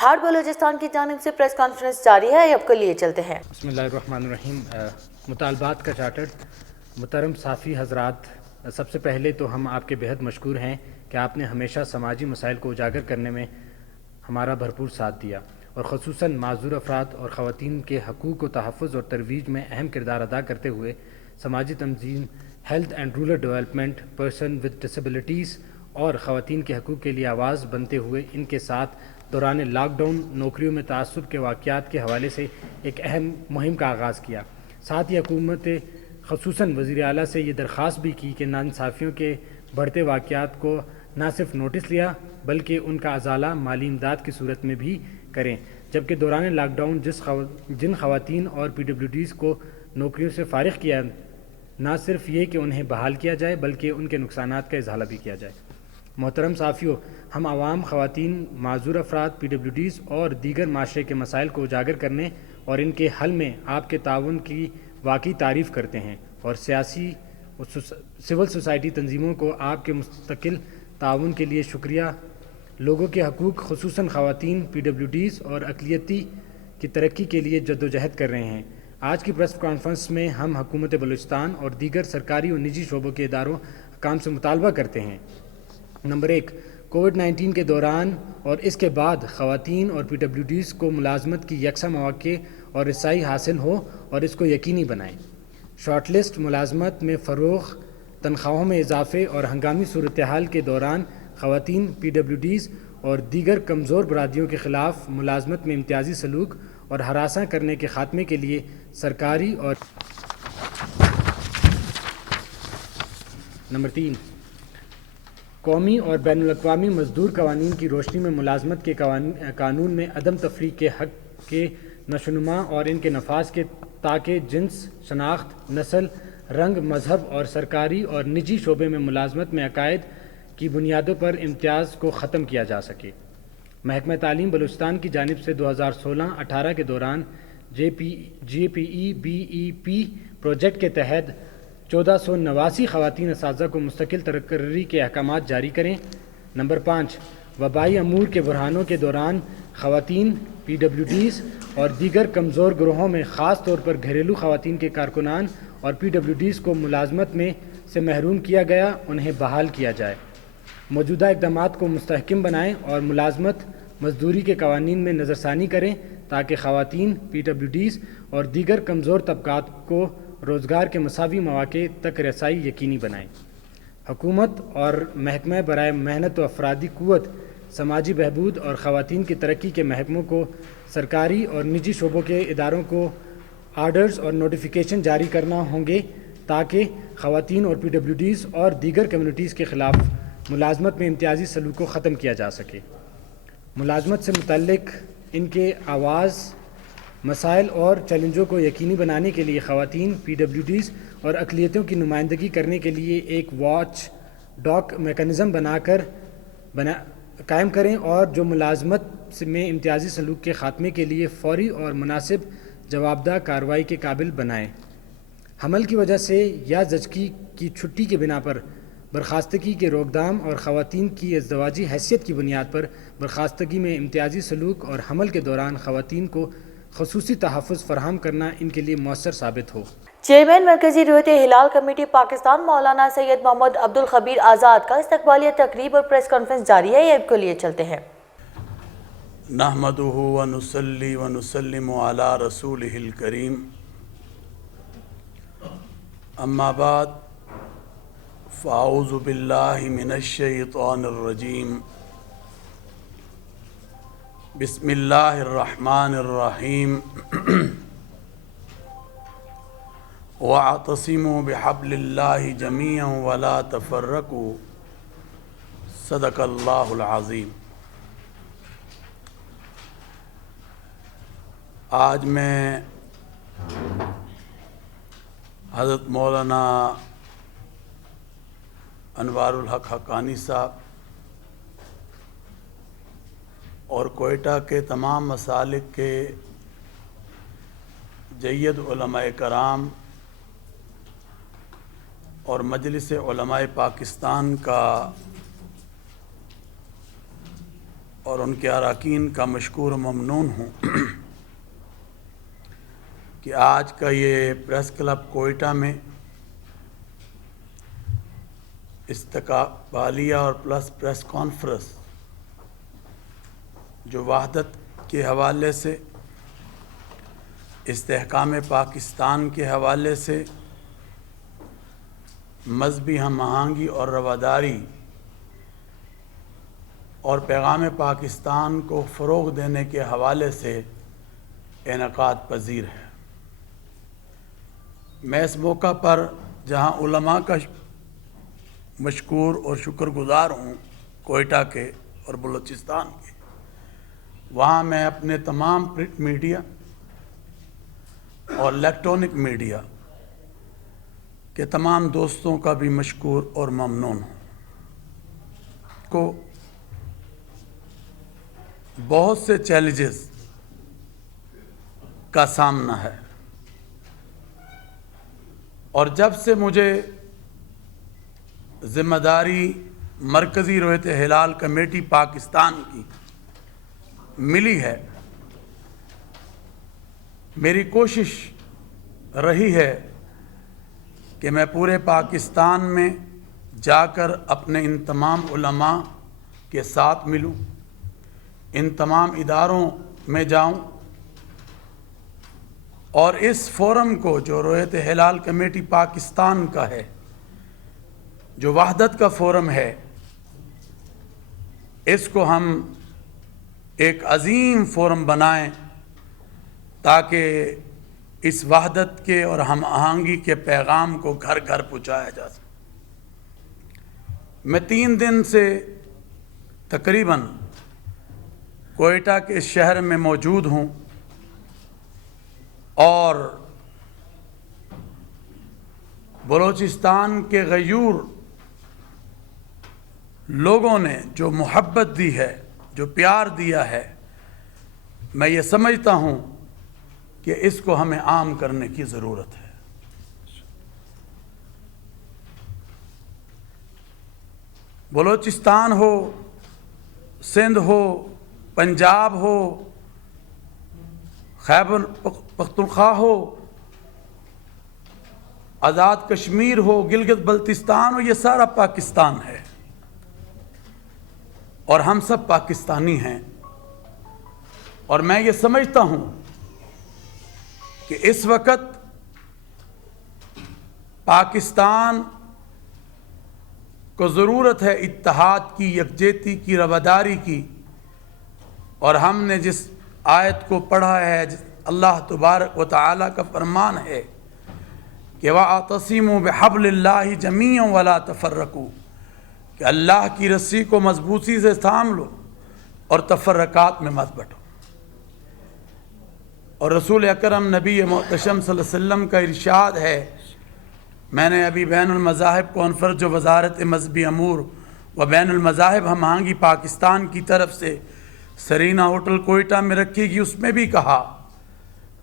Hard Balochistan کی جانب سے پریس کانفرنس جاری ہے، اب کو لیے چلتے ہیں۔ بسم اللہ الرحمن الرحیم۔ مطالبات کا چارٹر۔ محترم صحافی حضرات، سب سے پہلے تو ہم آپ کے بہت مشکور ہیں کہ آپ نے ہمیشہ سماجی مسائل کو اجاگر کرنے میں ہمارا بھرپور ساتھ دیا اور خصوصاً معذور افراد اور خواتین کے حقوق و تحفظ اور ترویج میں اہم کردار ادا کرتے ہوئے سماجی تنظیم health and rural development, person with disabilities اور خواتین کے حقوق کے لیے آواز بنتے ہوئے ان کے ساتھ دوران لاک ڈاؤن نوکریوں میں تعصب کے واقعات کے حوالے سے ایک اہم مہم کا آغاز کیا۔ ساتھ ہی حکومت خصوصاً وزیر اعلیٰ سے یہ درخواست بھی کی کہ ناانصافیوں کے بڑھتے واقعات کو نہ صرف نوٹس لیا بلکہ ان کا ازالہ مالی امداد کی صورت میں بھی کریں، جبکہ دوران لاک ڈاؤن جن خواتین اور پی ڈبلیو ڈیز کو نوکریوں سے فارغ کیا، نہ صرف یہ کہ انہیں بحال کیا جائے بلکہ ان کے نقصانات کا ازالہ بھی کیا جائے۔ محترم صحافیوں، ہم عوام، خواتین، معذور افراد، پی ڈبلیو ڈیز اور دیگر معاشرے کے مسائل کو اجاگر کرنے اور ان کے حل میں آپ کے تعاون کی واقعی تعریف کرتے ہیں اور سول سوسائٹی تنظیموں کو آپ کے مستقل تعاون کے لیے شکریہ۔ لوگوں کے حقوق، خصوصاً خواتین، پی ڈبلیو ڈیز اور اقلیتی کی ترقی کے لیے جدوجہد کر رہے ہیں۔ آج کی پریس کانفرنس میں ہم حکومت بلوچستان اور دیگر سرکاری اور نجی شعبوں کے اداروں حکام سے مطالبہ کرتے ہیں: نمبر 1، کووڈ-19 کے دوران اور اس کے بعد خواتین اور پی ڈبلیو ڈیز کو ملازمت کی یکساں مواقع اور رسائی حاصل ہو اور اس کو یقینی بنائیں۔ شارٹ لسٹ ملازمت میں فروغ، تنخواہوں میں اضافے اور ہنگامی صورتحال کے دوران خواتین، پی ڈبلیو ڈیز اور دیگر کمزور برادریوں کے خلاف ملازمت میں امتیازی سلوک اور ہراساں کرنے کے خاتمے کے لیے سرکاری اور نمبر 3، قومی اور بین الاقوامی مزدور قوانین کی روشنی میں ملازمت کے قانون میں عدم تفریق کے حق کے نشوونما اور ان کے نفاذ کے تاکہ جنس، شناخت، نسل، رنگ، مذہب اور سرکاری اور نجی شعبے میں ملازمت میں عقائد کی بنیادوں پر امتیاز کو ختم کیا جا سکے۔ محکمہ تعلیم بلوچستان کی جانب سے 2016-18 کے دوران جے پی ای بی ای پی پروجیکٹ کے تحت 1489 خواتین اساتذہ کو مستقل تقرری کے احکامات جاری کریں۔ نمبر 5، وبائی امور کے بحرانوں کے دوران خواتین، پی ڈبلیو ڈیز اور دیگر کمزور گروہوں میں خاص طور پر گھریلو خواتین کے کارکنان اور پی ڈبلیو ڈیز کو ملازمت میں سے محروم کیا گیا، انہیں بحال کیا جائے۔ موجودہ اقدامات کو مستحکم بنائیں اور ملازمت مزدوری کے قوانین میں نظر ثانی کریں تاکہ خواتین، پی ڈبلیو ڈیز اور دیگر کمزور طبقات کو روزگار کے مساوی مواقع تک رسائی یقینی بنائیں۔ حکومت اور محکمہ برائے محنت و افرادی قوت، سماجی بہبود اور خواتین کی ترقی کے محکموں کو سرکاری اور نجی شعبوں کے اداروں کو آرڈرز اور نوٹیفیکیشن جاری کرنا ہوں گے تاکہ خواتین اور پی ڈبلیو ڈیز اور دیگر کمیونٹیز کے خلاف ملازمت میں امتیازی سلوک کو ختم کیا جا سکے۔ ملازمت سے متعلق ان کے آواز، مسائل اور چیلنجوں کو یقینی بنانے کے لیے خواتین، پی ڈبلیو ڈیز اور اقلیتوں کی نمائندگی کرنے کے لیے ایک واچ ڈاگ میکانزم قائم کریں اور جو ملازمت میں امتیازی سلوک کے خاتمے کے لیے فوری اور مناسب جوابدہ کارروائی کے قابل بنائیں۔ حمل کی وجہ سے یا زچگی کی چھٹی کی بنا پر برخاستگی کے روک تھام اور خواتین کی ازدواجی حیثیت کی بنیاد پر برخاستگی میں امتیازی سلوک اور حمل کے دوران خواتین کو خصوصی تحفظ فراہم کرنا ان کے لیے مؤثر ثابت ہو۔ چیئرمین مرکزی رویت ہلال کمیٹی پاکستان مولانا سید محمد عبدالخبیر آزاد کا استقبالیہ تقریب اور پریس کانفرنس جاری ہے، اب کو لیے چلتے ہیں۔ نحمدہ ونصلی ونسلم علی رسولہ الکریم، اما بعد فاعوذ باللہ من الشیطان الرجیم، بسم اللہ الرحمن الرحیم، واعتصموا بحبل اللہ جمیعا ولا تفرقوا، صدق اللہ العظیم۔ آج میں حضرت مولانا انوار الحق حقانی صاحب اور کوئٹہ کے تمام مسالک کے جید علماء کرام اور مجلس علماء پاکستان کا اور ان کے اراکین کا مشکور و ممنون ہوں کہ آج کا یہ پریس کلب کوئٹہ میں استقبالیہ اور پلس پریس کانفرنس جو وحدت کے حوالے سے، استحکام پاکستان کے حوالے سے، مذہبی ہم آہنگی اور رواداری اور پیغام پاکستان کو فروغ دینے کے حوالے سے انعقاد پذیر ہے۔ میں اس موقع پر جہاں علماء کا مشکور اور شکر گزار ہوں کوئٹہ کے اور بلوچستان کے، وہاں میں اپنے تمام پرنٹ میڈیا اور الیکٹرانک میڈیا کے تمام دوستوں کا بھی مشکور اور ممنون ہوں۔ کو بہت سے چیلنجز کا سامنا ہے، اور جب سے مجھے ذمہ داری مرکزی رویت ہلال کمیٹی پاکستان کی ملی ہے، میری کوشش رہی ہے کہ میں پورے پاکستان میں جا کر اپنے ان تمام علماء کے ساتھ ملوں، ان تمام اداروں میں جاؤں، اور اس فورم کو جو رویت ہلال کمیٹی پاکستان کا ہے، جو وحدت کا فورم ہے، اس کو ہم ایک عظیم فورم بنائیں تاکہ اس وحدت کے اور ہم آہنگی کے پیغام کو گھر گھر پہنچایا جا سکے۔ میں 3 دن سے تقریباً کوئٹہ کے شہر میں موجود ہوں، اور بلوچستان کے غیور لوگوں نے جو محبت دی ہے، جو پیار دیا ہے، میں یہ سمجھتا ہوں کہ اس کو ہمیں عام کرنے کی ضرورت ہے۔ بلوچستان ہو، سندھ ہو، پنجاب ہو، خیبر پختونخوا ہو، آزاد کشمیر ہو، گلگت بلتستان ہو، یہ سارا پاکستان ہے، اور ہم سب پاکستانی ہیں۔ اور میں یہ سمجھتا ہوں کہ اس وقت پاکستان کو ضرورت ہے اتحاد کی، یکجہتی کی، رواداری کی، اور ہم نے جس آیت کو پڑھا ہے، اللہ تبارک و تعالیٰ کا فرمان ہے کہ وَاعْتَصِمُوا بِحَبْلِ اللَّهِ جَمِيعًا وَلَا تَفَرَّقُوا، کہ اللہ کی رسی کو مضبوطی سے تھام لو اور تفرقات میں مت بٹو۔ اور رسول اکرم نبی محتشم صلی اللہ علیہ وسلم کا ارشاد ہے، میں نے ابھی بین المذاہب کانفرنس جو وزارت مذہبی امور و بین المذاہب ہم آہنگی پاکستان کی طرف سے سرینہ ہوٹل کوئٹہ میں رکھی گئی، اس میں بھی کہا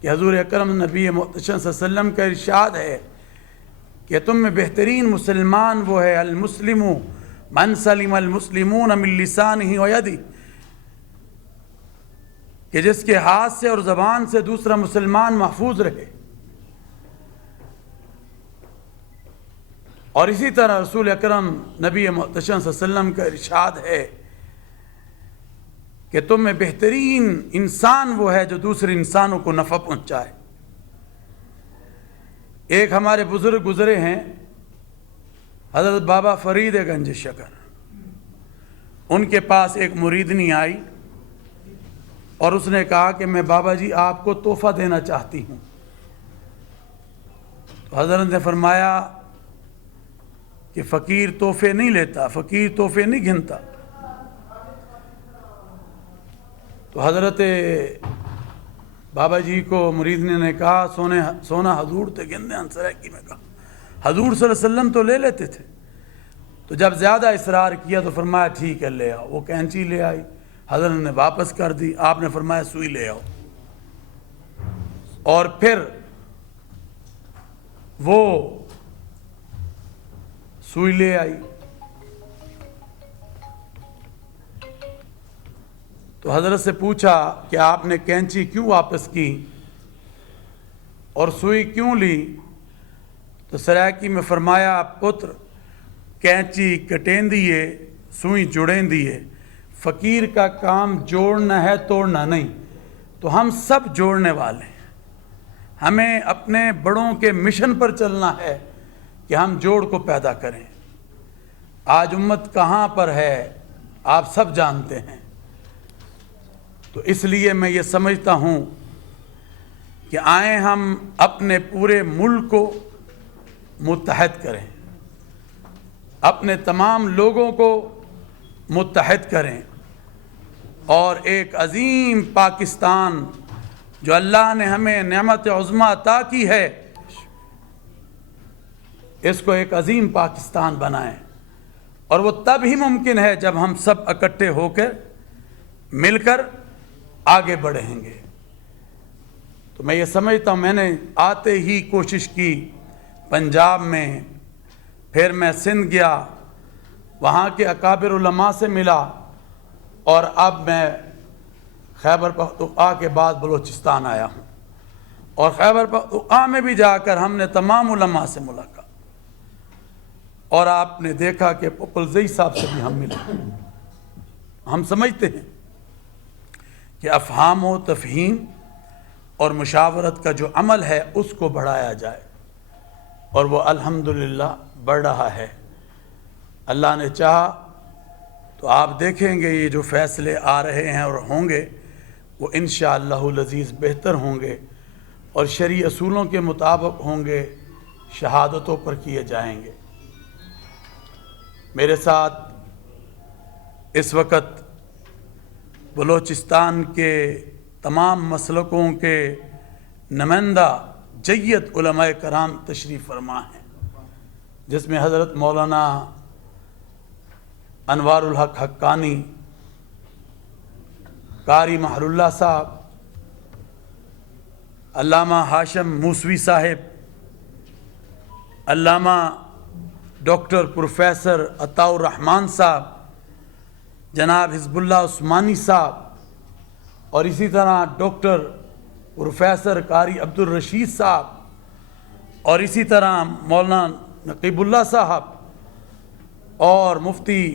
کہ حضور اکرم نبی محتشم صلی اللہ علیہ وسلم کا ارشاد ہے کہ تم میں بہترین مسلمان وہ ہے المسلم من سلم المسلمون من لسانہ و یدہ، کہ جس کے ہاتھ سے اور زبان سے دوسرا مسلمان محفوظ رہے۔ اور اسی طرح رسول اکرم نبی محتشم صلی اللہ علیہ وسلم کا ارشاد ہے کہ تم میں بہترین انسان وہ ہے جو دوسرے انسانوں کو نفع پہنچائے۔ ایک ہمارے بزرگ گزرے ہیں حضرت بابا فرید گنج شکر، ان کے پاس ایک مریدنی آئی اور اس نے کہا کہ میں بابا جی آپ کو تحفہ دینا چاہتی ہوں۔ تو حضرت نے فرمایا کہ فقیر تحفے نہیں لیتا، فقیر تحفے نہیں گنتا۔ تو حضرت بابا جی کو مریدنی نے کہا سونا حضور تے گندے انسرائکی میں کہا حضور صلی اللہ علیہ وسلم تو لے لیتے تھے۔ تو جب زیادہ اصرار کیا تو فرمایا ٹھیک ہے لے آؤ۔ وہ کینچی لے آئی، حضرت نے واپس کر دی، آپ نے فرمایا سوئی لے آؤ، اور پھر وہ سوئی لے آئی۔ تو حضرت سے پوچھا کہ آپ نے کینچی کیوں واپس کی اور سوئی کیوں لی؟ تو سرائکی میں فرمایا پتر کینچی کٹیں دیے سوئی جڑیں دیے، فقیر کا کام جوڑنا ہے توڑنا نہیں، تو ہم سب جوڑنے والے ہیں، ہمیں اپنے بڑوں کے مشن پر چلنا ہے کہ ہم جوڑ کو پیدا کریں۔ آج امت کہاں پر ہے آپ سب جانتے ہیں، تو اس لیے میں یہ سمجھتا ہوں کہ آئیں ہم اپنے پورے ملک کو متحد کریں، اپنے تمام لوگوں کو متحد کریں، اور ایک عظیم پاکستان جو اللہ نے ہمیں نعمت عظمیٰ عطا کی ہے، اس کو ایک عظیم پاکستان بنائیں، اور وہ تب ہی ممکن ہے جب ہم سب اکٹھے ہو کر مل کر آگے بڑھیں گے۔ تو میں یہ سمجھتا ہوں، میں نے آتے ہی کوشش کی پنجاب میں، پھر میں سندھ گیا، وہاں کے اکابر علماء سے ملا، اور اب میں خیبر پختونخوا کے بعد بلوچستان آیا ہوں، اور خیبر پختونخوا میں بھی جا کر ہم نے تمام علماء سے ملاقات، اور آپ نے دیکھا کہ پپلزئی صاحب سے بھی ہم ملے۔ ہم سمجھتے ہیں کہ افہام و تفہیم اور مشاورت کا جو عمل ہے اس کو بڑھایا جائے، اور وہ الحمدللہ بڑھ رہا ہے۔ اللہ نے چاہا تو آپ دیکھیں گے یہ جو فیصلے آ رہے ہیں اور ہوں گے وہ انشاءاللہ العزیز بہتر ہوں گے، اور شرعی اصولوں کے مطابق ہوں گے، شہادتوں پر کیے جائیں گے۔ میرے ساتھ اس وقت بلوچستان کے تمام مسلکوں کے نمائندہ جید علماء کرام تشریف فرما ہیں، جس میں حضرت مولانا انوار الحق حقانی، قاری مہر اللہ صاحب، علامہ ہاشم موسوی صاحب، علامہ ڈاکٹر پروفیسر عطاء الرحمان صاحب، جناب حزب اللہ عثمانی صاحب، اور اسی طرح ڈاکٹر پروفیسر قاری عبد الرشید صاحب، اور اسی طرح مولانا نقیب اللہ صاحب، اور مفتی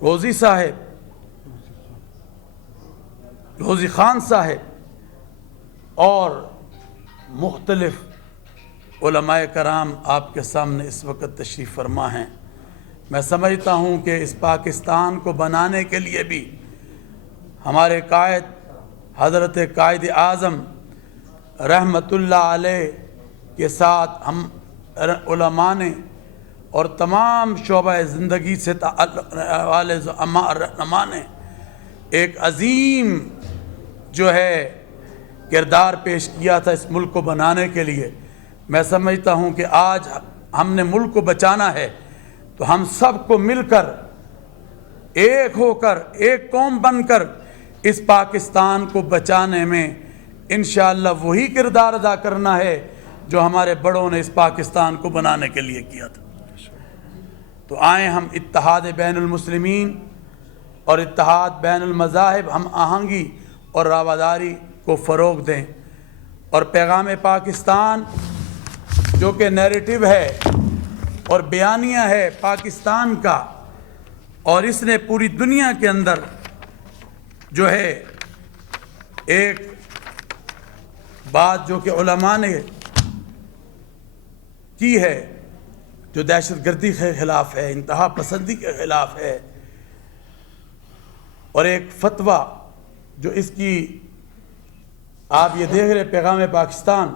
روزی صاحب، روزی خان صاحب، اور مختلف علماء کرام آپ کے سامنے اس وقت تشریف فرما ہیں۔ میں سمجھتا ہوں کہ اس پاکستان کو بنانے کے لیے بھی ہمارے قائد حضرت قائد اعظم رحمت اللہ علیہ کے ساتھ ہم علماء نے اور تمام شعبہ زندگی سے تعلق والے رہنما نے ایک عظیم جو ہے کردار پیش کیا تھا اس ملک کو بنانے کے لیے۔ میں سمجھتا ہوں کہ آج ہم نے ملک کو بچانا ہے تو ہم سب کو مل کر ایک ہو کر ایک قوم بن کر اس پاکستان کو بچانے میں انشاءاللہ وہی کردار ادا کرنا ہے جو ہمارے بڑوں نے اس پاکستان کو بنانے کے لیے کیا تھا۔ تو آئیں ہم اتحاد بین المسلمین اور اتحاد بین المذاہب، ہم آہنگی اور رواداری کو فروغ دیں، اور پیغام پاکستان جو کہ نیریٹو ہے اور بیانیہ ہے پاکستان کا، اور اس نے پوری دنیا کے اندر جو ہے ایک بات جو کہ علماء نے کی ہے، جو دہشت گردی کے خلاف ہے، انتہا پسندی کے خلاف ہے، اور ایک فتویٰ جو اس کی آپ یہ دیکھ رہے پیغام پاکستان،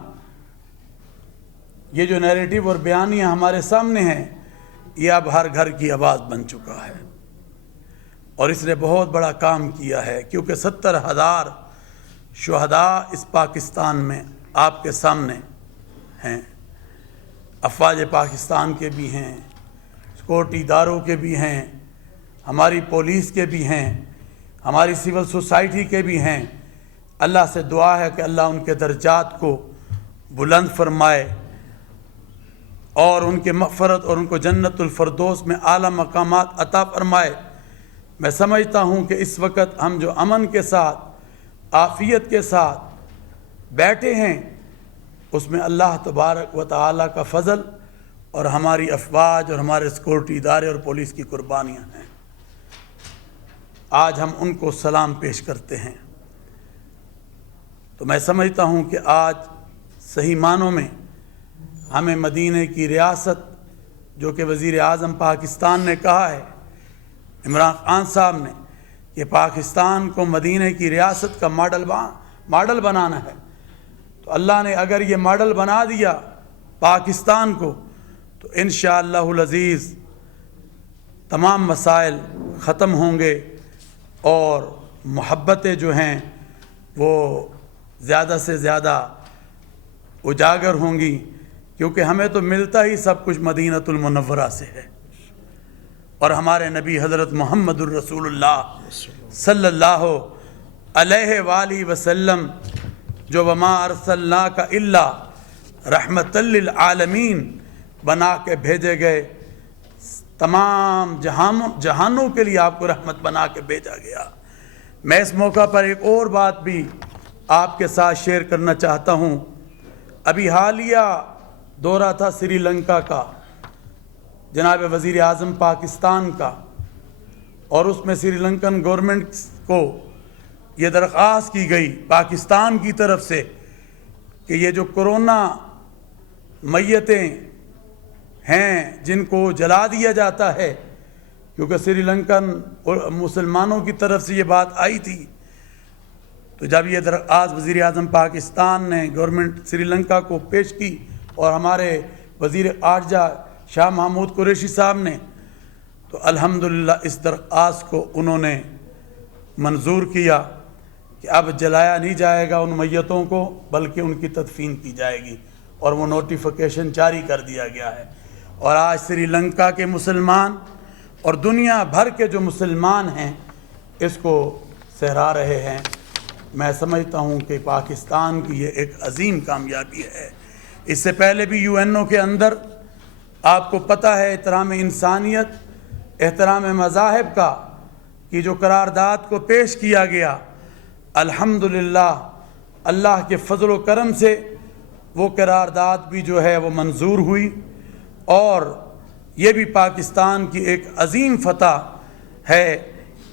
یہ جو نیریٹو اور بیانیہ ہمارے سامنے ہیں، یہ اب ہر گھر کی آواز بن چکا ہے، اور اس نے بہت بڑا کام کیا ہے، کیونکہ 70,000 شہداء اس پاکستان میں آپ کے سامنے ہیں، افواج پاکستان کے بھی ہیں، سیکورٹی اداروں کے بھی ہیں، ہماری پولیس کے بھی ہیں، ہماری سول سوسائٹی کے بھی ہیں۔ اللہ سے دعا ہے کہ اللہ ان کے درجات کو بلند فرمائے اور ان کے مغفرت اور ان کو جنت الفردوس میں اعلیٰ مقامات عطا فرمائے۔ میں سمجھتا ہوں کہ اس وقت ہم جو امن کے ساتھ عافیت کے ساتھ بیٹھے ہیں اس میں اللہ تبارک و تعالیٰ کا فضل اور ہماری افواج اور ہمارے سیکورٹی ادارے اور پولیس کی قربانیاں ہیں۔ آج ہم ان کو سلام پیش کرتے ہیں۔ تو میں سمجھتا ہوں کہ آج صحیح معنوں میں ہمیں مدینہ کی ریاست، جو کہ وزیر اعظم پاکستان نے کہا ہے، عمران خان صاحب نے، کہ پاکستان کو مدینہ کی ریاست کا ماڈل بنانا ہے، تو اللہ نے اگر یہ ماڈل بنا دیا پاکستان کو تو انشاءاللہ العزیز تمام مسائل ختم ہوں گے اور محبتیں جو ہیں وہ زیادہ سے زیادہ اجاگر ہوں گی، کیونکہ ہمیں تو ملتا ہی سب کچھ مدینۃ المنورہ سے ہے، اور ہمارے نبی حضرت محمد الرسول اللہ صلی اللہ علیہ وآلہ وسلم جو وما ارسلناک الا رحمۃ للعالمین بنا کے بھیجے گئے، تمام جہانوں کے لیے آپ کو رحمت بنا کے بھیجا گیا۔ میں اس موقع پر ایک اور بات بھی آپ کے ساتھ شیئر کرنا چاہتا ہوں۔ ابھی حالیہ دورہ تھا سری لنکا کا، جناب وزیر اعظم پاکستان کا، اور اس میں سری لنکن گورنمنٹ کو یہ درخواست کی گئی پاکستان کی طرف سے کہ یہ جو کرونا میتیں ہیں جن کو جلا دیا جاتا ہے، کیونکہ سری لنکن مسلمانوں کی طرف سے یہ بات آئی تھی، تو جب یہ درخواست وزیر اعظم پاکستان نے گورنمنٹ سری لنکا کو پیش کی اور ہمارے وزیر خارجہ شاہ محمود قریشی صاحب نے، تو الحمدللہ اس درخواست کو انہوں نے منظور کیا کہ اب جلایا نہیں جائے گا ان میتوں کو، بلکہ ان کی تدفین کی جائے گی، اور وہ نوٹیفیکیشن جاری کر دیا گیا ہے۔ اور آج سری لنکا کے مسلمان اور دنیا بھر کے جو مسلمان ہیں اس کو سہرا رہے ہیں۔ میں سمجھتا ہوں کہ پاکستان کی یہ ایک عظیم کامیابی ہے۔ اس سے پہلے بھی UN کے اندر آپ کو پتہ ہے احترام انسانیت، احترام مذاہب کا کی جو قرارداد کو پیش کیا گیا، الحمدللہ اللہ کے فضل و کرم سے وہ قرارداد بھی جو ہے وہ منظور ہوئی، اور یہ بھی پاکستان کی ایک عظیم فتح ہے،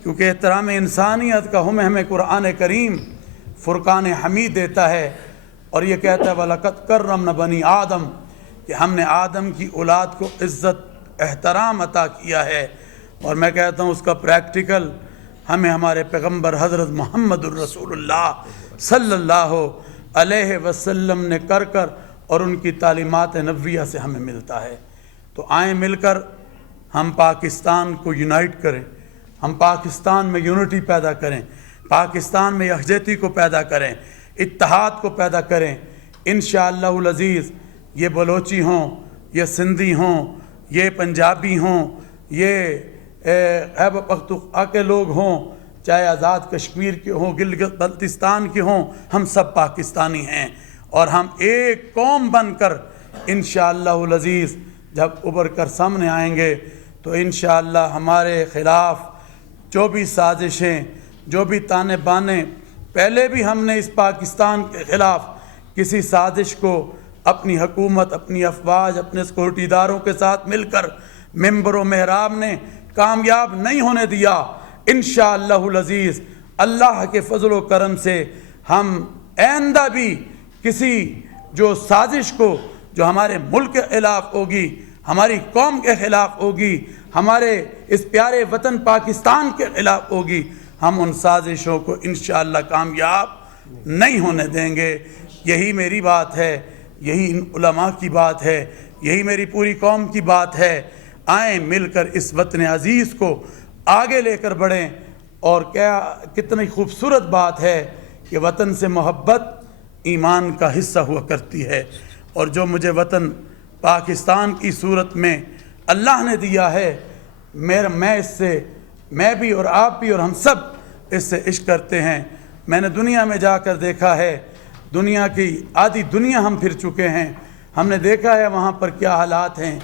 کیونکہ احترام انسانیت کا ہمیں قرآن کریم فرقان حمید دیتا ہے، اور یہ کہتا ہے وَلَقَدْ كَرَّمْنَا بَنِي آدم، کہ ہم نے آدم کی اولاد کو عزت احترام عطا کیا ہے۔ اور میں کہتا ہوں اس کا پریکٹیکل ہمیں ہمارے پیغمبر حضرت محمد الرسول اللہ صلی اللہ علیہ وسلم نے کر اور ان کی تعلیمات نبویہ سے ہمیں ملتا ہے۔ تو آئیں مل کر ہم پاکستان کو یونائٹ کریں، ہم پاکستان میں یونٹی پیدا کریں، پاکستان میں یکجہتی کو پیدا کریں، اتحاد کو پیدا کریں۔ انشاءاللہ العزیز یہ بلوچی ہوں، یہ سندھی ہوں، یہ پنجابی ہوں، یہ خیبر پختونخوا کے لوگ ہوں، چاہے آزاد کشمیر کے ہوں، گلگت بلتستان کے ہوں، ہم سب پاکستانی ہیں، اور ہم ایک قوم بن کر انشاءاللہ العزیز جب ابھر کر سامنے آئیں گے تو انشاءاللہ ہمارے خلاف جو بھی سازشیں، جو بھی تانے بانے، پہلے بھی ہم نے اس پاکستان کے خلاف کسی سازش کو اپنی حکومت، اپنی افواج، اپنے سیکورٹی اداروں کے ساتھ مل کر ممبر و محراب نے کامیاب نہیں ہونے دیا۔ انشاءاللہ العزیز اللہ کے فضل و کرم سے ہم آئندہ بھی کسی جو سازش کو جو ہمارے ملک کے خلاف ہوگی، ہماری قوم کے خلاف ہوگی، ہمارے اس پیارے وطن پاکستان کے خلاف ہوگی، ہم ان سازشوں کو انشاءاللہ کامیاب نہیں ہونے دیں گے۔ یہی میری بات ہے، یہی ان علماء کی بات ہے، یہی میری پوری قوم کی بات ہے۔ آئیں مل کر اس وطن عزیز کو آگے لے کر بڑھیں، اور کتنی خوبصورت بات ہے کہ وطن سے محبت ایمان کا حصہ ہوا کرتی ہے، اور جو مجھے وطن پاکستان کی صورت میں اللہ نے دیا ہے، میں بھی اور آپ بھی اور ہم سب اس سے عشق کرتے ہیں۔ میں نے دنیا میں جا کر دیکھا ہے، دنیا کی آدھی دنیا ہم پھر چکے ہیں، ہم نے دیکھا ہے وہاں پر کیا حالات ہیں،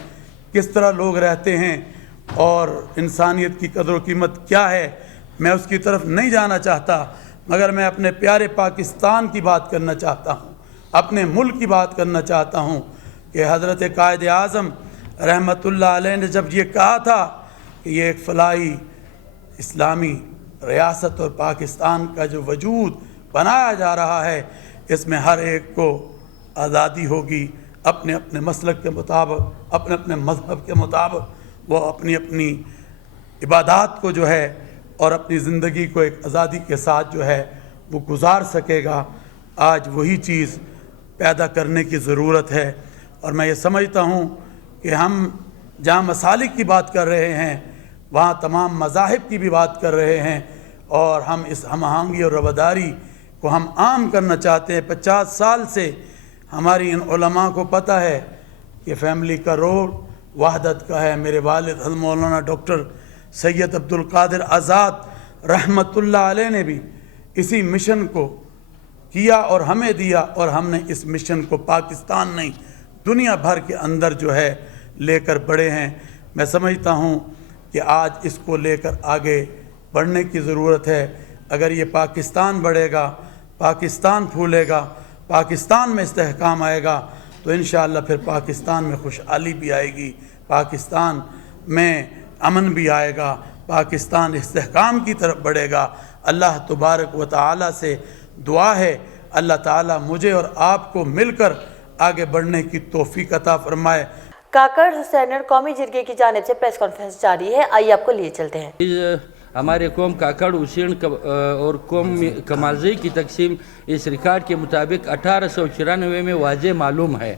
کس طرح لوگ رہتے ہیں، اور انسانیت کی قدر و قیمت کیا ہے میں اس کی طرف نہیں جانا چاہتا، مگر میں اپنے پیارے پاکستان کی بات کرنا چاہتا ہوں، اپنے ملک کی بات کرنا چاہتا ہوں کہ حضرت قائد اعظم رحمۃ اللہ علیہ نے جب یہ کہا تھا کہ یہ ایک فلاحی اسلامی ریاست اور پاکستان کا جو وجود بنایا جا رہا ہے، اس میں ہر ایک کو آزادی ہوگی، اپنے اپنے مسلک کے مطابق، اپنے اپنے مذہب کے مطابق وہ اپنی اپنی عبادات کو جو ہے اور اپنی زندگی کو ایک آزادی کے ساتھ جو ہے وہ گزار سکے گا۔ آج وہی چیز پیدا کرنے کی ضرورت ہے، اور میں یہ سمجھتا ہوں کہ ہم جہاں مسالک کی بات کر رہے ہیں وہاں تمام مذاہب کی بھی بات کر رہے ہیں، اور ہم اس ہم آہنگی اور رواداری کو ہم عام کرنا چاہتے ہیں۔ 50 سال سے ہماری ان علماء کو پتہ ہے کہ فیملی کا رول وحدت کا ہے۔ میرے والد حضرت مولانا ڈاکٹر سید عبد القادر آزاد رحمۃ اللہ علیہ نے بھی اسی مشن کو کیا اور ہمیں دیا، اور ہم نے اس مشن کو پاکستان نہیں دنیا بھر کے اندر جو ہے لے کر بڑھے ہیں۔ میں سمجھتا ہوں کہ آج اس کو لے کر آگے بڑھنے کی ضرورت ہے۔ اگر یہ پاکستان بڑھے گا، پاکستان پھولے گا، پاکستان میں استحکام آئے گا، تو انشاءاللہ پھر پاکستان میں خوشحالی بھی آئے گی، پاکستان میں امن بھی آئے گا، پاکستان استحکام کی طرف بڑھے گا۔ اللہ تبارک و تعالی سے دعا ہے اللہ تعالیٰ مجھے اور آپ کو مل کر آگے بڑھنے کی توفیق عطا فرمائے۔ کاکڑ حسینر قومی جرگے کی جانب سے پریس کانفرنس جاری ہے، آئیے آپ کو لیے چلتے ہیں۔ ہمارے قوم کاکڑ حسین اور قوم کمالزئی کی تقسیم اس ریکارڈ کے مطابق 1894 میں واضح معلوم ہے،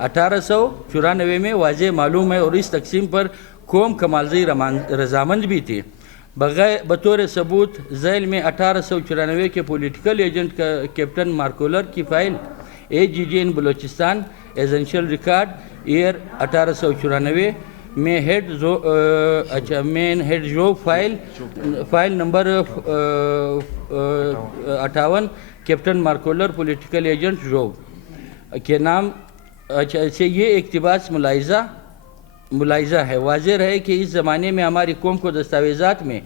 1894 میں واضح معلوم ہے، اور اس تقسیم پر قوم کمالزئی رضامند بھی تھی۔ بطور ثبوت ذیل میں 1894 کے پولیٹیکل ایجنٹ کیپٹن مارکولر کی file AGG Balochistan essential record year 1894 میں مین ہیڈ جوگ فائل نمبر 58 کیپٹن مارکولر پولیٹیکل ایجنٹ جوگ کے نام سے یہ اقتباس ملاحظہ ہے۔ واضح رہے کہ اس زمانے میں ہماری قوم کو دستاویزات میں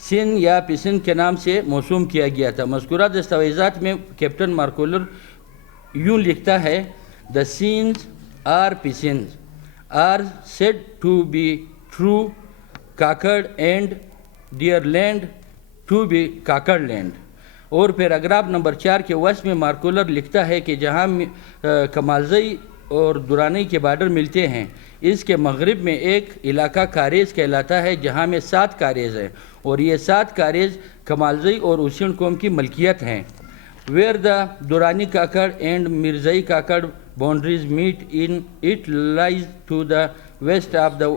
سن یا پسن کے نام سے موسوم کیا گیا تھا۔ مذکورہ دستاویزات میں کیپٹن مارکولر یوں لکھتا ہے: The sins or pisins are said to be true, Kakad and their land to be Kakad land۔ اور پیراگراف نمبر 4 کے وصف میں مارکولر لکھتا ہے کہ جہاں کمالزئی اور درانی کے بارڈر ملتے ہیں، اس کے مغرب میں ایک علاقہ کاریز کہلاتا ہے جہاں میں 7 کاریز ہیں، اور یہ 7 کاریز کمالزئی اور حسین قوم کی ملکیت ہیں۔ Where the Durrani Kakad and Mirzai Kakad boundaries meet in, it lies to the west of the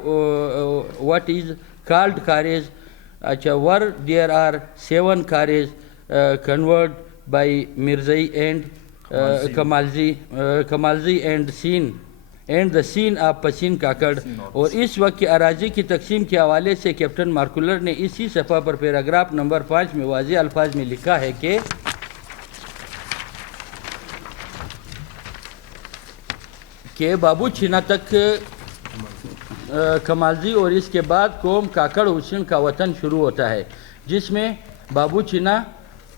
what is called Kares, where there are 7 Kares converted by Mirzai and Kamalzi and Sin and the Sin of Pasin Kakad۔ اور اس وقت کی اراضی کی تقسیم کے حوالے سے captain مارکولر نے اسی صفحہ پر پیراگراف نمبر 5 میں واضح الفاظ میں لکھا ہے کہ بابو چینا تک کمالزی اور اس کے بعد قوم کاکڑ حسین کا وطن شروع ہوتا ہے، جس میں بابو چینا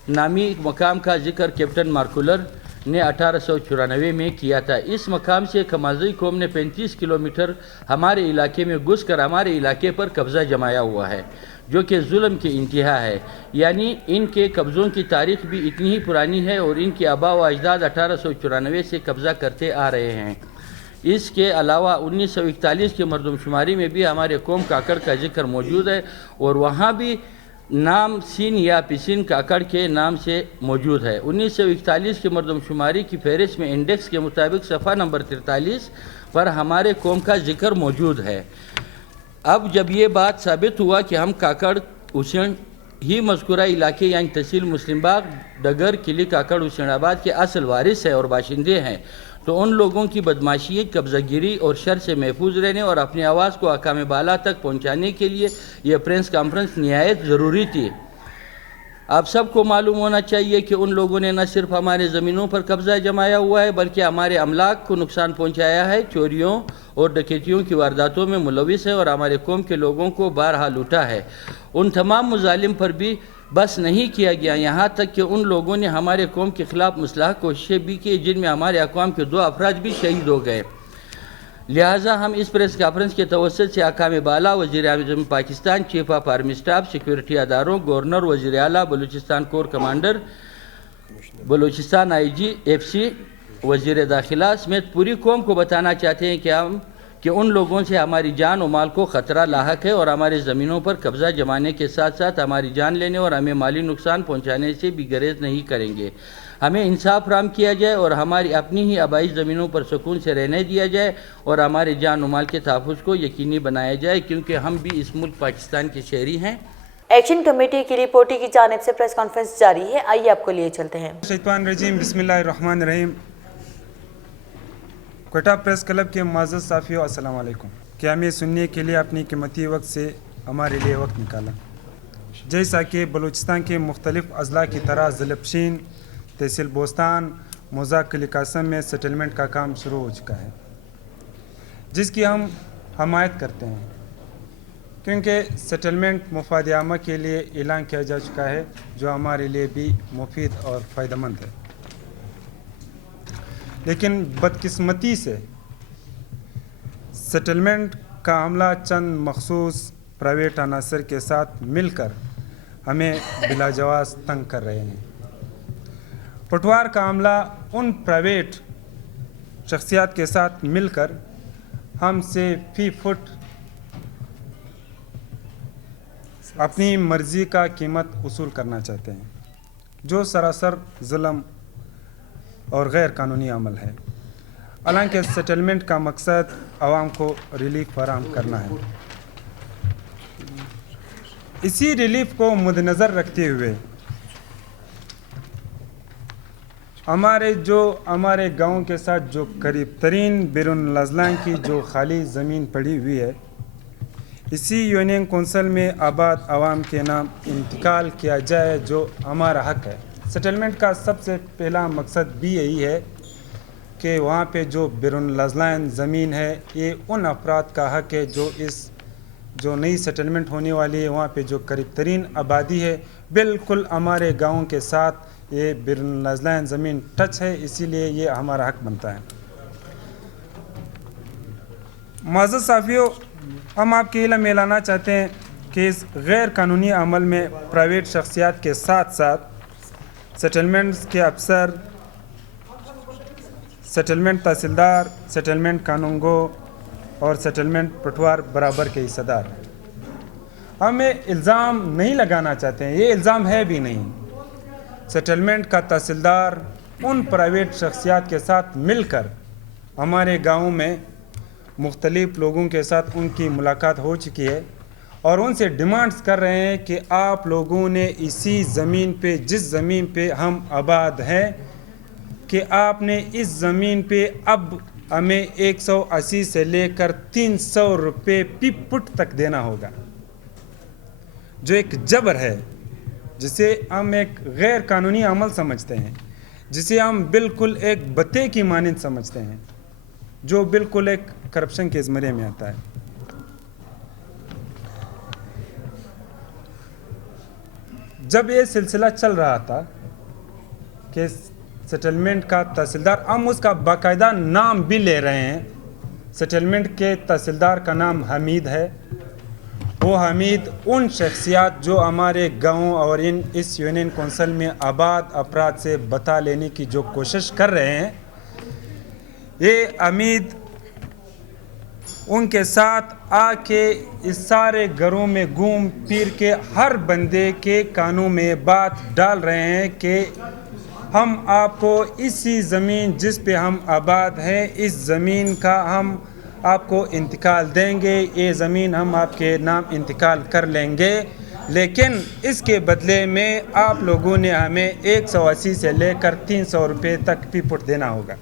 نامی ایک مقام کا ذکر کیپٹن مارکولر نے 1894 میں کیا تھا۔ اس مقام سے کمالزئی قوم نے 35 کلومیٹر ہمارے علاقے میں گھس کر ہمارے علاقے پر قبضہ جمایا ہوا ہے، جو کہ ظلم کی انتہا ہے۔ یعنی ان کے قبضوں کی تاریخ بھی اتنی ہی پرانی ہے، اور ان کے آباء و اجداد 1894 سے قبضہ کرتے آ رہے ہیں۔ اس کے علاوہ 1941 کی مردم شماری میں بھی ہمارے قوم کاکڑ کا ذکر موجود ہے، اور وہاں بھی نام سین یا پسین کاکڑ کے نام سے موجود ہے۔ 1941 کی مردم شماری کی فہرست میں انڈیکس کے مطابق صفحہ نمبر 43 پر ہمارے قوم کا ذکر موجود ہے۔ اب جب یہ بات ثابت ہوا کہ ہم کاکڑ حسین ہی مذکورہ علاقے یعنی تحصیل مسلم باغ، ڈگر، کلی کاکڑ حسین آباد کے اصل وارث ہیں اور باشندے ہیں، تو ان لوگوں کی بدماشی، قبضہ گیری اور شر سے محفوظ رہنے اور اپنی آواز کو حکام بالا تک پہنچانے کے لیے یہ پریس کانفرنس نہایت ضروری تھی۔ آپ سب کو معلوم ہونا چاہیے کہ ان لوگوں نے نہ صرف ہمارے زمینوں پر قبضہ جمایا ہوا ہے بلکہ ہمارے املاک کو نقصان پہنچایا ہے، چوریوں اور ڈکیتیوں کی وارداتوں میں ملوث ہے اور ہمارے قوم کے لوگوں کو بارہا لوٹا ہے۔ ان تمام مظالم پر بھی بس نہیں کیا گیا، یہاں تک کہ ان لوگوں نے ہمارے قوم کے خلاف مسلح کوششیں بھی کی جن میں ہمارے اقوام کے 2 افراد بھی شہید ہو گئے۔ لہٰذا ہم اس پریس کانفرنس کے توسط سے حکام بالا، وزیر اعظم Pakistan, chief of army staff, security اداروں، گورنر، وزیر اعلیٰ، Balochistan corps commander, Balochistan IGFC، وزیر داخلہ سمیت پوری قوم کو بتانا چاہتے ہیں کہ ان لوگوں سے ہماری جان و مال کو خطرہ لاحق ہے اور ہمارے زمینوں پر قبضہ جمانے کے ساتھ ساتھ ہماری جان لینے اور ہمیں مالی نقصان پہنچانے سے بھی گریز نہیں کریں گے۔ ہمیں انصاف فراہم کیا جائے اور ہماری اپنی ہی آبائی زمینوں پر سکون سے رہنے دیا جائے اور ہمارے جان و مال کے تحفظ کو یقینی بنایا جائے، کیونکہ ہم بھی اس ملک پاکستان کے شہری ہیں۔ ایکشن کمیٹی کی رپورٹی کی جانب سے پریس کانفرنس جاری ہے، آئیے آپ کو لیے چلتے ہیں۔ شیطان رجیم، بسم اللہ الرحمن الرحیم۔ کوئٹہ پریس کلب کے معزز صحافیوں، السلام علیکم۔ کہ ہمیں سننے کے لیے اپنی قیمتی وقت سے ہمارے لیے وقت نکالا۔ جیسا کہ بلوچستان کے مختلف اضلاع کی طرح ضلع تحصیل بوستان، موضع قلی قاسم میں سیٹلمنٹ کا کام شروع ہو چکا ہے، جس کی ہم حمایت کرتے ہیں، کیونکہ سیٹلمنٹ مفاد عامہ کے لیے اعلان کیا جا چکا ہے، جو ہمارے لیے بھی مفید اور فائدہ مند ہے۔ لیکن بدقسمتی سے سیٹلمنٹ کا عملہ چند مخصوص پرائیویٹ عناصر کے ساتھ مل کر ہمیں بلا جواز تنگ کر رہے ہیں۔ پٹوار کا عملہ ان پرائیویٹ شخصیات کے ساتھ مل کر ہم سے فی فٹ اپنی مرضی کا قیمت وصول کرنا چاہتے ہیں، جو سراسر ظلم اور غیر قانونی عمل ہے۔ حالانکہ سیٹلمنٹ کا مقصد عوام کو ریلیف فراہم کرنا ہے۔ اسی ریلیف کو مد نظر رکھتے ہوئے ہمارے گاؤں کے ساتھ جو قریب ترین بیرون الاضلاع کی جو خالی زمین پڑی ہوئی ہے، اسی یونین کونسل میں آباد عوام کے نام انتقال کیا جائے، جو ہمارا حق ہے۔ سیٹلمنٹ کا سب سے پہلا مقصد بھی یہی ہے کہ وہاں پہ جو بیرون الاضلاع زمین ہے، یہ ان افراد کا حق ہے جو نئی سیٹلمنٹ ہونے والی ہے، وہاں پہ جو قریب ترین آبادی ہے، بالکل ہمارے گاؤں کے ساتھ یہ بیرون الاضلاع زمین ٹچ ہے، اسی لیے یہ ہمارا حق بنتا ہے۔ معزز صحافیوں، ہم آپ کے علم میں لانا چاہتے ہیں کہ اس غیر قانونی عمل میں پرائیویٹ شخصیات کے ساتھ ساتھ سیٹلمنٹس کے افسر، سیٹلمنٹ تحصیلدار، سیٹلمنٹ قانونگو اور سیٹلمنٹ پٹوار برابر کے حصہ دار ہیں۔ ہم یہ الزام نہیں لگانا چاہتے ہیں، یہ الزام ہے بھی نہیں۔ سیٹلمنٹ کا تحصیلدار ان پرائیویٹ شخصیات کے ساتھ مل کر ہمارے گاؤں میں مختلف لوگوں کے ساتھ ان کی ملاقات ہو چکی ہے اور ان سے ڈیمانڈز کر رہے ہیں کہ آپ لوگوں نے اسی زمین پہ، جس زمین پہ ہم آباد ہیں، کہ آپ نے اس زمین پہ اب ہمیں 180 سے لے کر 300 روپے فی فٹ تک دینا ہوگا، جو ایک جبر ہے، جسے ہم ایک غیر قانونی عمل سمجھتے ہیں، جسے ہم بالکل ایک بتے کی مانند سمجھتے ہیں، جو بالکل ایک کرپشن کے زمرے میں آتا ہے۔ جب یہ سلسلہ چل رہا تھا کہ سیٹلمنٹ کا تحصیلدار، ہم اس کا باقاعدہ نام بھی لے رہے ہیں، سیٹلمنٹ کے تحصیلدار کا نام حمید ہے۔ وہ حمید ان شخصیات جو ہمارے گاؤں اور اس یونین کونسل میں آباد افراد سے بتا لینے کی جو کوشش کر رہے ہیں، یہ حمید ان کے ساتھ آ کے اس سارے گھروں میں گھوم پھر کے ہر بندے کے کانوں میں بات ڈال رہے ہیں کہ ہم آپ کو اسی زمین جس پہ ہم آباد ہیں، اس زمین کا ہم آپ کو انتقال دیں گے، یہ زمین ہم آپ کے نام انتقال کر لیں گے، لیکن اس کے بدلے میں آپ لوگوں نے ہمیں 180 سے لے کر 300 روپے تک فی فٹ دینا ہوگا۔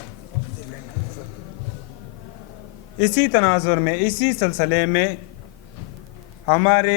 اسی تناظر میں، اسی سلسلے میں ہمارے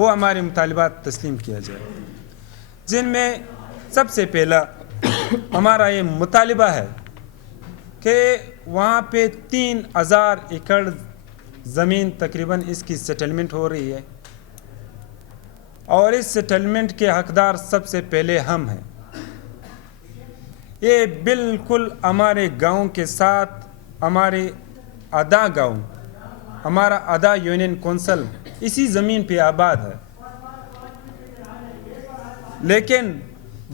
وہ ہمارے مطالبات تسلیم کیا جائے، جن میں سب سے پہلا ہمارا یہ مطالبہ ہے کہ وہاں پہ 3000 ایکڑ زمین تقریباً اس کی سیٹلمنٹ ہو رہی ہے، اور اس سیٹلمنٹ کے حقدار سب سے پہلے ہم ہیں۔ یہ بالکل ہمارے گاؤں کے ساتھ ہمارے آدھا گاؤں، ہمارا آدھا یونین کونسل اسی زمین پہ آباد ہے، لیکن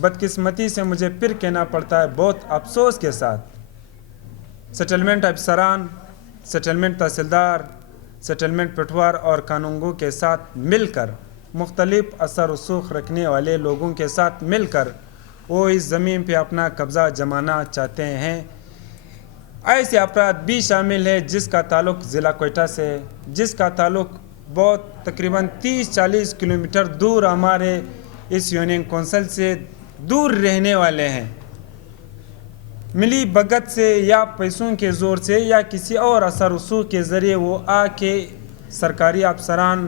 بدقسمتی سے مجھے پھر کہنا پڑتا ہے بہت افسوس کے ساتھ، سیٹلمنٹ افسران، سیٹلمنٹ تحصیلدار، سیٹلمنٹ پٹوار اور قانونگو کے ساتھ مل کر، مختلف اثر و رسوخ رکھنے والے لوگوں کے ساتھ مل کر وہ اس زمین پہ اپنا قبضہ جمانا چاہتے ہیں۔ ایسے افراد بھی شامل ہیں جس کا تعلق ضلع کوئٹہ سے ہے، جس کا تعلق بہت تقریباً 30-40 کلومیٹر دور ہمارے اس یونین کونسل سے دور رہنے والے ہیں۔ ملی بھگت سے یا پیسوں کے زور سے یا کسی اور اثر و رسوخ کے ذریعے وہ آ کے سرکاری افسران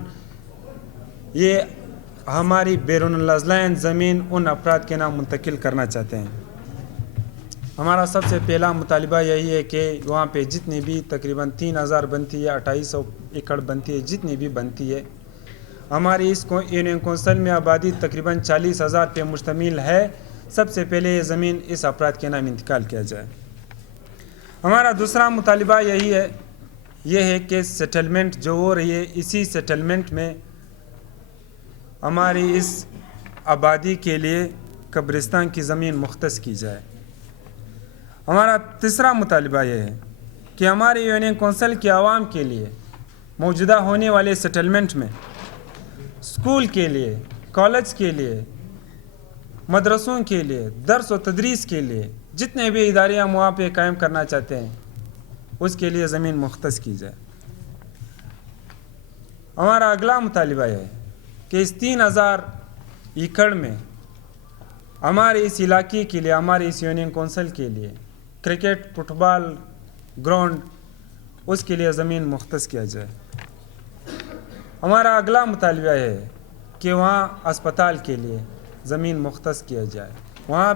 یہ ہماری بیرون الاضلاع زمین ان افراد کے نام منتقل کرنا چاہتے ہیں۔ ہمارا سب سے پہلا مطالبہ یہی ہے کہ وہاں پہ جتنی بھی تقریباً 3000 بنتی ہے، 2800 ایکڑ بنتی ہے، جتنی بھی بنتی ہے، ہماری اس یونین کونسل میں آبادی تقریباً 40,000 پہ مشتمل ہے، سب سے پہلے یہ زمین اس افراد کے نام انتقال کیا جائے۔ ہمارا دوسرا مطالبہ یہ ہے کہ سیٹلمنٹ جو ہو رہی ہے، اسی سیٹلمنٹ میں ہماری اس آبادی کے لیے قبرستان کی زمین مختص کی جائے۔ ہمارا تیسرا مطالبہ یہ ہے کہ ہماری یونین کونسل کے عوام کے لیے موجودہ ہونے والے سیٹلمنٹ میں اسکول کے لیے، کالج کے لیے، مدرسوں کے لیے، درس و تدریس کے لیے جتنے بھی ادارے ہم وہاں پہ قائم کرنا چاہتے ہیں اس کے لیے زمین مختص کی جائے۔ ہمارا اگلا مطالبہ ہے کہ اس 3000 ایکڑ میں ہمارے اس علاقے کے لیے، ہمارے اس یونین کونسل کے لیے کرکٹ، فٹ بال گراؤنڈ، اس کے لیے زمین مختص کیا جائے۔ ہمارا اگلا مطالبہ ہے کہ وہاں اسپتال کے لیے زمین مختص کیا جائے، وہاں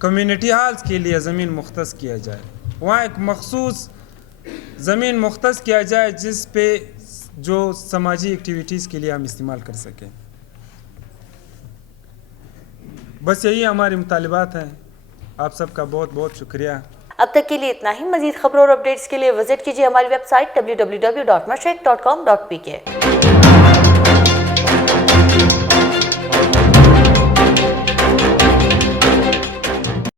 کمیونٹی ہالز کے لیے زمین مختص کیا جائے، وہاں ایک مخصوص زمین مختص کیا جائے جس پہ جو سماجی ایکٹیویٹیز کے لیے ہم استعمال کر سکیں۔ بس یہی ہمارے مطالبات ہیں۔ آپ سب کا بہت بہت شکریہ۔ اب تک کے لیے اتنا ہی۔ مزید خبروں اور اپڈیٹس کے لیے وزٹ کیجیے ہماری ویب سائٹ www.mashreq.com.pk۔